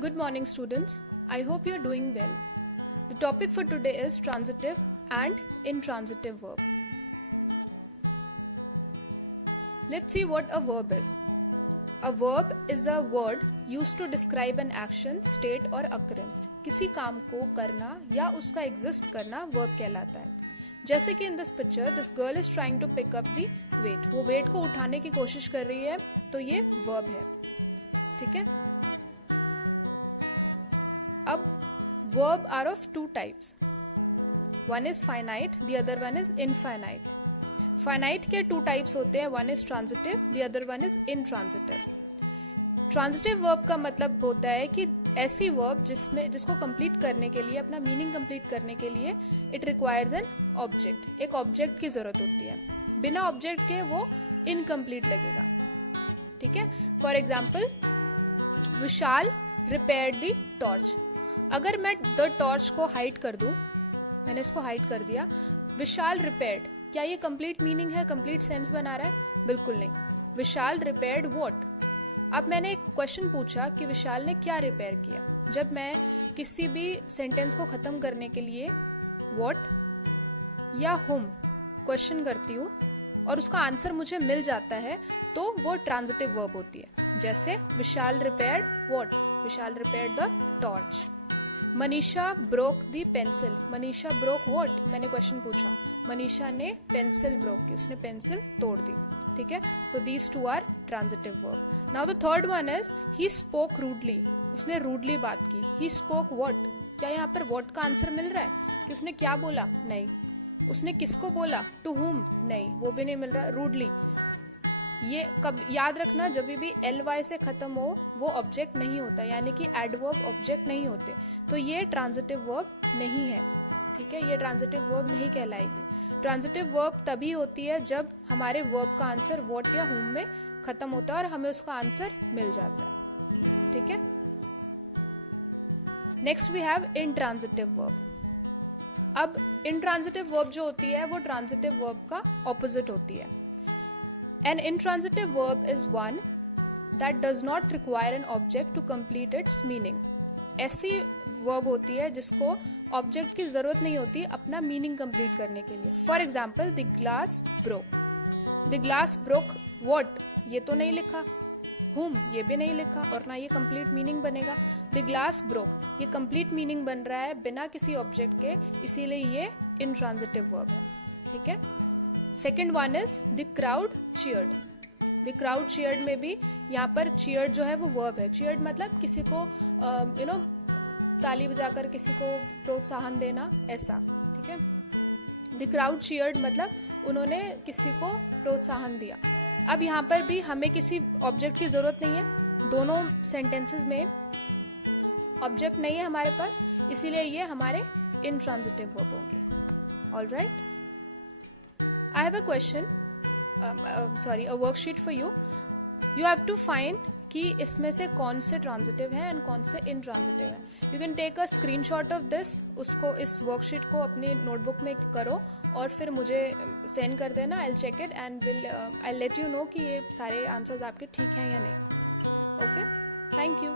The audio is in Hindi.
Good morning, students. I hope you are doing well. The topic for today is transitive and intransitive verb. Let's see what a verb is. A verb is a word used to describe an action, state or occurrence. किसी काम को करना या उसका exist करना verb कहलाता है. जैसे कि in this picture, this girl is trying to pick up the weight. वो weight को उठाने की कोशिश कर रही है, तो ये verb है. ठीक है? अब verb are of two types. One is finite, the other one is infinite. Finite के two types होते हैं, one is transitive, the other one is intransitive. Transitive verb का मतलब होता है कि ऐसी verb जिसको complete करने के लिए, अपना meaning complete करने के लिए it requires an object. एक object की ज़रूरत होती है. बिना object के वो incomplete लगेगा. ठीक है? For example, Vishal repaired the torch. अगर मैं द टॉर्च को हाइड कर दूं, मैंने इसको हाइड कर दिया, विशाल रिपेयर्ड, क्या ये कंप्लीट मीनिंग है, कंप्लीट सेंस बना रहा है? बिल्कुल नहीं. विशाल रिपेयर्ड व्हाट? अब मैंने एक क्वेश्चन पूछा कि विशाल ने क्या रिपेयर किया. जब मैं किसी भी सेंटेंस को खत्म करने के लिए व्हाट या हुम क्वेश्चन करती हूँ और उसका आंसर मुझे मिल जाता है, तो वो ट्रांजिटिव वर्ब होती है. जैसे Vishal repaired what? Vishal repaired the torch. Manisha broke the pencil. Manisha broke what? मैंने क्वेश्चन पूछा. मनीषा ने पेंसिल ब्रोक की, उसने पेंसिल तोड़ दी. ठीक है? So these two are transitive verb. Now the third one is he spoke rudely. उसने रूडली बात की. He spoke what? क्या यहाँ पर व्हाट का आंसर मिल रहा है कि उसने क्या बोला? नहीं. उसने किसको बोला? To whom? नहीं, वो भी नहीं मिल रहा. रूडली. ये कब याद रखना, जब भी ly से खत्म हो वो ऑब्जेक्ट नहीं होता, यानी कि एडवर्ब ऑब्जेक्ट नहीं होते, तो ये ट्रांजिटिव वर्ब नहीं है. ठीक है? ये ट्रांजिटिव वर्ब नहीं कहलाएगी. ट्रांजिटिव वर्ब तभी होती है जब हमारे वर्ब का आंसर व्हाट या हुम में खत्म होता है और हमें उसका आंसर मिल जाता है. ठीक है? Next we have intransitive verb. अब इनट्रांजिटिव वर्ब जो होती है वो ट्रांजिटिव वर्ब का ऑपोजिट होती है. An intransitive verb is one that does not require an object to complete its meaning. ऐसी verb होती है जिसको object की ज़रूरत नहीं होती अपना meaning complete करने के लिए. For example, the glass broke. The glass broke what? ये तो नहीं लिखा. Whom? ये भी नहीं लिखा और ना ये complete meaning बनेगा. The glass broke. ये complete meaning बन रहा है बिना किसी object के, इसीलिए ये intransitive verb है. ठीक है? Second one is the crowd cheered. The crowd cheered में भी यहाँ पर चीयर्ड जो है वो वर्ब है. चीयर्ड मतलब किसी को ताली बजाकर किसी को प्रोत्साहन देना, ऐसा. ठीक है? द क्राउड चीयर्ड मतलब उन्होंने किसी को प्रोत्साहन दिया. अब यहाँ पर भी हमें किसी ऑब्जेक्ट की ज़रूरत नहीं है. दोनों सेंटेंसेस में ऑब्जेक्ट नहीं है हमारे पास, इसीलिए ये हमारे इनट्रांजिटिव वर्ब होंगे. Alright? I have a question, a worksheet for you. You have to find कि इसमें से कौन से ट्रांजिटिव है एंड कौन से इनट्रांजिटिव है. You can take a screenshot of this. उसको, इस वर्कशीट को अपनी नोटबुक में करो और फिर मुझे सेंड कर देना. I will check it and I let you know कि ये सारे आंसर्स आपके ठीक हैं या नहीं. ओके? Thank you.